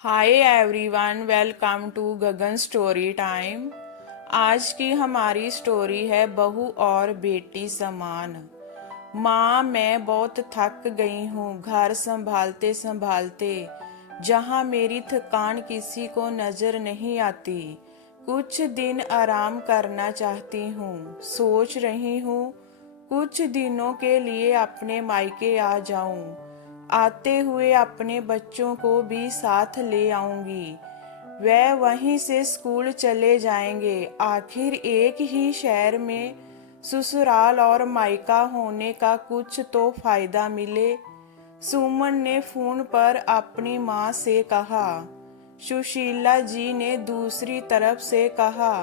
Hi everyone, welcome to Gagan story time. आज की हमारी स्टोरी है बहू और बेटी समान। माँ, मैं बहुत थक गई हूँ घर संभालते संभालते। जहाँ मेरी थकान किसी को नजर नहीं आती। कुछ दिन आराम करना चाहती हूँ। सोच रही हूँ कुछ दिनों के लिए अपने मायके आ जाऊं। आते हुए अपने बच्चों को भी साथ ले आऊंगी। वह वहीं से स्कूल चले जाएंगे। आखिर एक ही शहर में ससुराल और मायका होने का कुछ तो फायदा मिले। सुमन ने फोन पर अपनी माँ से कहा। सुशीला जी ने दूसरी तरफ से कहा,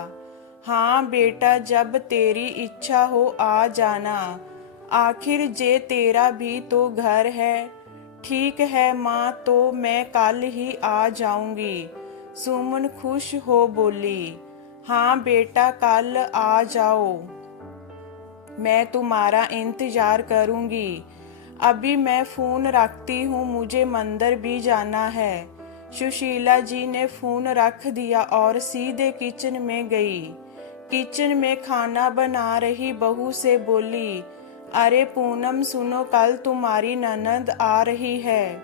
हाँ बेटा, जब तेरी इच्छा हो आ जाना। आखिर जे तेरा भी तो घर है। ठीक है माँ, तो मैं कल ही आ जाऊंगी। सुमन खुश हो बोली, हाँ बेटा, कल आ जाओ। मैं तुम्हारा इंतजार करूंगी। अभी मैं फोन रखती हूँ, मुझे मंदिर भी जाना है। सुशीला जी ने फोन रख दिया और सीधे किचन में गई। किचन में खाना बना रही बहू से बोली, अरे पूनम सुनो, कल तुम्हारी ननद आ रही है।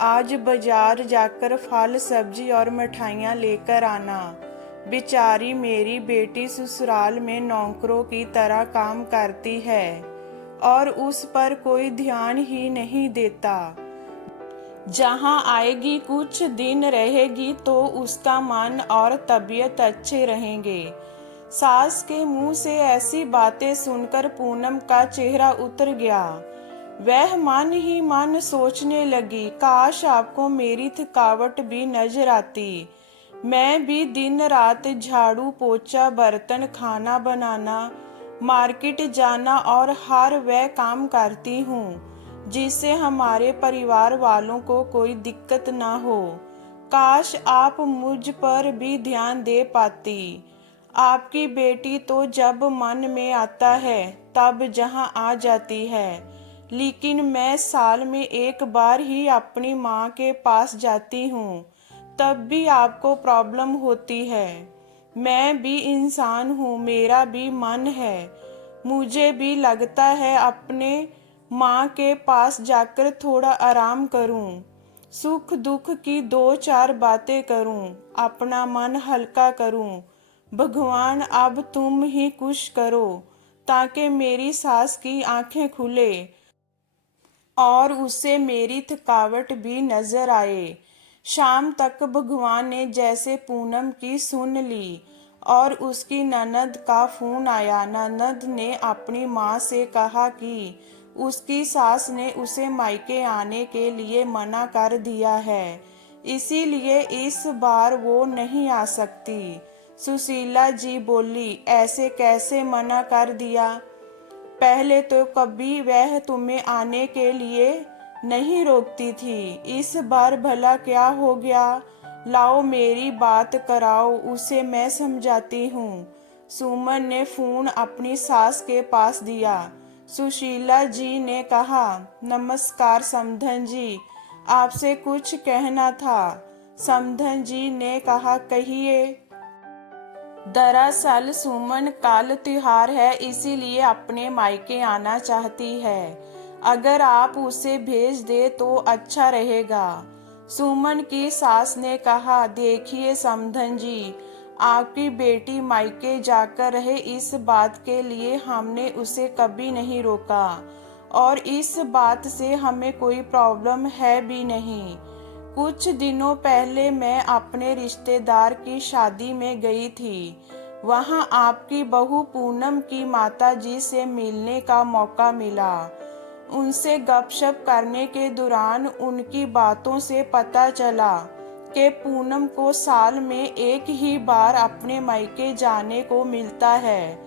आज बाजार जाकर फल सब्जी और मिठाइयाँ लेकर आना। बेचारी मेरी बेटी ससुराल में नौकरों की तरह काम करती है और उस पर कोई ध्यान ही नहीं देता। जहाँ आएगी कुछ दिन रहेगी तो उसका मन और तबीयत अच्छे रहेंगे। सास के मुंह से ऐसी बातें सुनकर पूनम का चेहरा उतर गया। वह मन ही मन सोचने लगी, काश आपको मेरी थकावट भी नजर आती। मैं भी दिन रात झाड़ू पोछा बर्तन खाना बनाना मार्केट जाना और हर वह काम करती हूँ जिससे हमारे परिवार वालों को कोई दिक्कत ना हो। काश आप मुझ पर भी ध्यान दे पाती। आपकी बेटी तो जब मन में आता है तब जहाँ आ जाती है, लेकिन मैं साल में एक बार ही अपनी माँ के पास जाती हूँ, तब भी आपको प्रॉब्लम होती है। मैं भी इंसान हूँ, मेरा भी मन है। मुझे भी लगता है अपने माँ के पास जाकर थोड़ा आराम करूँ, सुख दुख की दो चार बातें करूँ, अपना मन हल्का करूँ। भगवान, अब तुम ही कुछ करो ताकि मेरी सास की आंखें खुले और उसे मेरी थकावट भी नजर आए। शाम तक भगवान ने जैसे पूनम की सुन ली और उसकी ननद का फोन आया। ननद ने अपनी माँ से कहा कि उसकी सास ने उसे मायके आने के लिए मना कर दिया है, इसीलिए इस बार वो नहीं आ सकती। सुशीला जी बोली, ऐसे कैसे मना कर दिया? पहले तो कभी वह तुम्हें आने के लिए नहीं रोकती थी, इस बार भला क्या हो गया? लाओ मेरी बात कराओ, उसे मैं समझाती हूँ। सुमन ने फोन अपनी सास के पास दिया। सुशीला जी ने कहा, नमस्कार समधन जी, आपसे कुछ कहना था। समधन जी ने कहा, कहिए। दरअसल सुमन कल त्योहार है, इसीलिए अपने मायके आना चाहती है। अगर आप उसे भेज दे तो अच्छा रहेगा। सुमन की सास ने कहा, देखिए समधन जी, आपकी बेटी मायके जाकर रहे, इस बात के लिए हमने उसे कभी नहीं रोका और इस बात से हमें कोई प्रॉब्लम है भी नहीं। कुछ दिनों पहले मैं अपने रिश्तेदार की शादी में गई थी। वहां आपकी बहू पूनम की माताजी से मिलने का मौका मिला। उनसे गपशप करने के दौरान उनकी बातों से पता चला कि पूनम को साल में एक ही बार अपने मायके जाने को मिलता है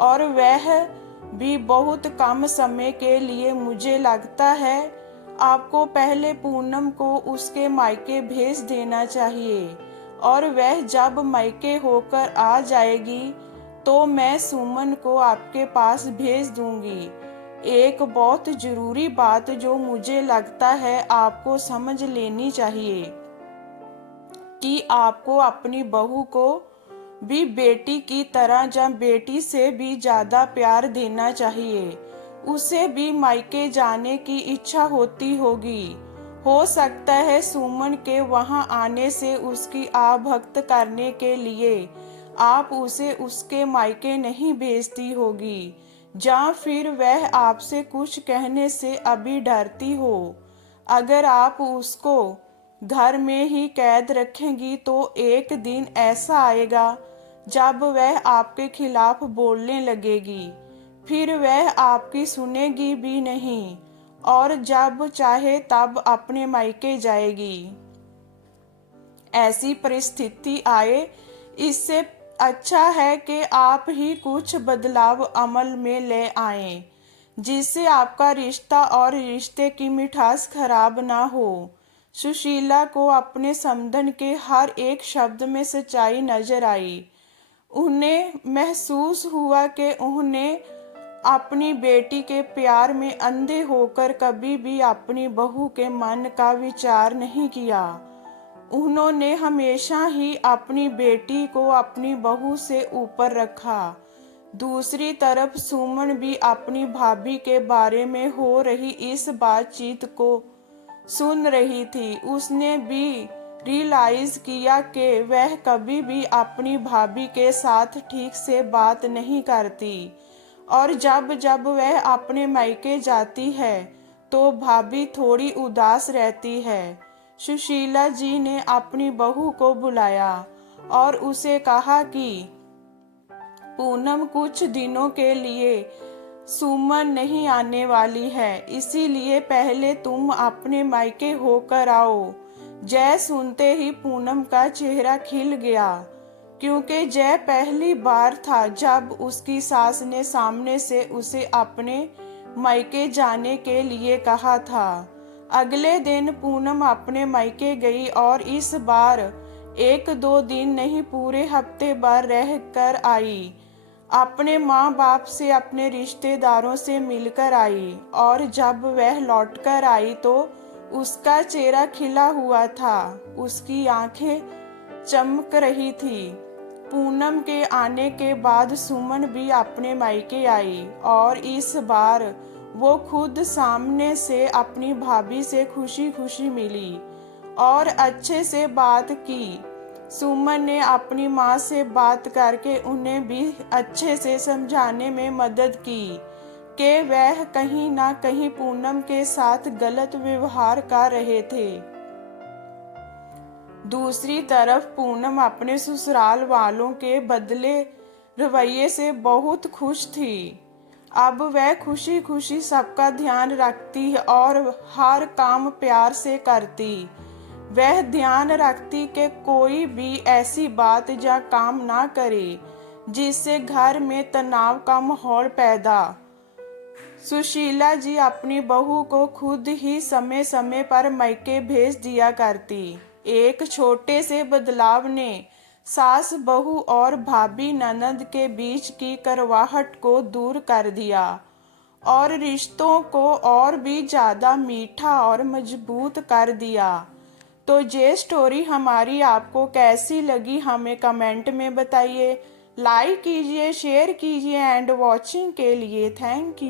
और वह भी बहुत कम समय के लिए। मुझे लगता है आपको पहले पूनम को उसके मायके भेज देना चाहिए और वह जब मायके होकर आ जाएगी तो मैं सुमन को आपके पास भेज दूंगी। एक बहुत जरूरी बात जो मुझे लगता है आपको समझ लेनी चाहिए। कि आपको अपनी बहू को भी बेटी की तरह या बेटी से भी ज्यादा प्यार देना चाहिए। उसे भी मायके जाने की इच्छा होती होगी। हो सकता है सुमन के वहां आने से उसकी आभक्त करने के लिए आप उसे उसके मायके नहीं भेजती होगी, या फिर वह आपसे कुछ कहने से अभी डरती हो। अगर आप उसको घर में ही कैद रखेंगी तो एक दिन ऐसा आएगा जब वह आपके खिलाफ बोलने लगेगी, फिर वह आपकी सुनेगी भी नहीं और जब चाहे तब अपने मायके जाएगी। ऐसी परिस्थिति आए, इससे अच्छा है कि आप ही कुछ बदलाव अमल में ले आएं, जिससे आपका रिश्ता और रिश्ते की मिठास खराब ना हो। सुशीला को अपने समधन के हर एक शब्द में सच्चाई नजर आई। उन्हें महसूस हुआ कि उन्हें अपनी बेटी के प्यार में अंधे होकर कभी भी अपनी बहू के मन का विचार नहीं किया। उन्होंने हमेशा ही अपनी बेटी को अपनी बहू से ऊपर रखा। दूसरी तरफ सुमन भी अपनी भाभी के बारे में हो रही इस बातचीत को सुन रही थी। उसने भी रियलाइज किया कि वह कभी भी अपनी भाभी के साथ ठीक से बात नहीं करती और जब जब वह अपने मायके जाती है तो भाभी थोड़ी उदास रहती है। सुशीला जी ने अपनी बहू को बुलाया और उसे कहा कि पूनम कुछ दिनों के लिए सुमन नहीं आने वाली है, इसीलिए पहले तुम अपने मायके होकर आओ। जय सुनते ही पूनम का चेहरा खिल गया, क्योंकि जय पहली बार था जब उसकी सास ने सामने से उसे अपने मायके जाने के लिए कहा था। अगले दिन पूनम अपने मायके गई और इस बार 1-2 दिन नहीं पूरे हफ्ते भर रह कर आई। अपने माँ बाप से अपने रिश्तेदारों से मिलकर आई और जब वह लौटकर आई तो उसका चेहरा खिला हुआ था, उसकी आंखें चमक रही थी। पूनम के आने के बाद सुमन भी अपने मायके आई और इस बार वो खुद सामने से अपनी भाभी से खुशी खुशी मिली और अच्छे से बात की। सुमन ने अपनी माँ से बात करके उन्हें भी अच्छे से समझाने में मदद की कि वह कहीं ना कहीं पूनम के साथ गलत व्यवहार कर रहे थे। दूसरी तरफ पूनम अपने ससुराल वालों के बदले रवैये से बहुत खुश थी। अब वह खुशी खुशी सबका ध्यान रखती और हर काम प्यार से करती। वह ध्यान रखती कि कोई भी ऐसी बात या काम ना करे जिससे घर में तनाव का माहौल पैदा। सुशीला जी अपनी बहू को खुद ही समय समय पर मायके भेज दिया करती। एक छोटे से बदलाव ने सास बहू और भाभी ननद के बीच की करवाहट को दूर कर दिया और रिश्तों को और भी ज्यादा मीठा और मजबूत कर दिया। तो ये स्टोरी हमारी आपको कैसी लगी हमें कमेंट में बताइए। लाइक कीजिए, शेयर कीजिए एंड वॉचिंग के लिए थैंक यू।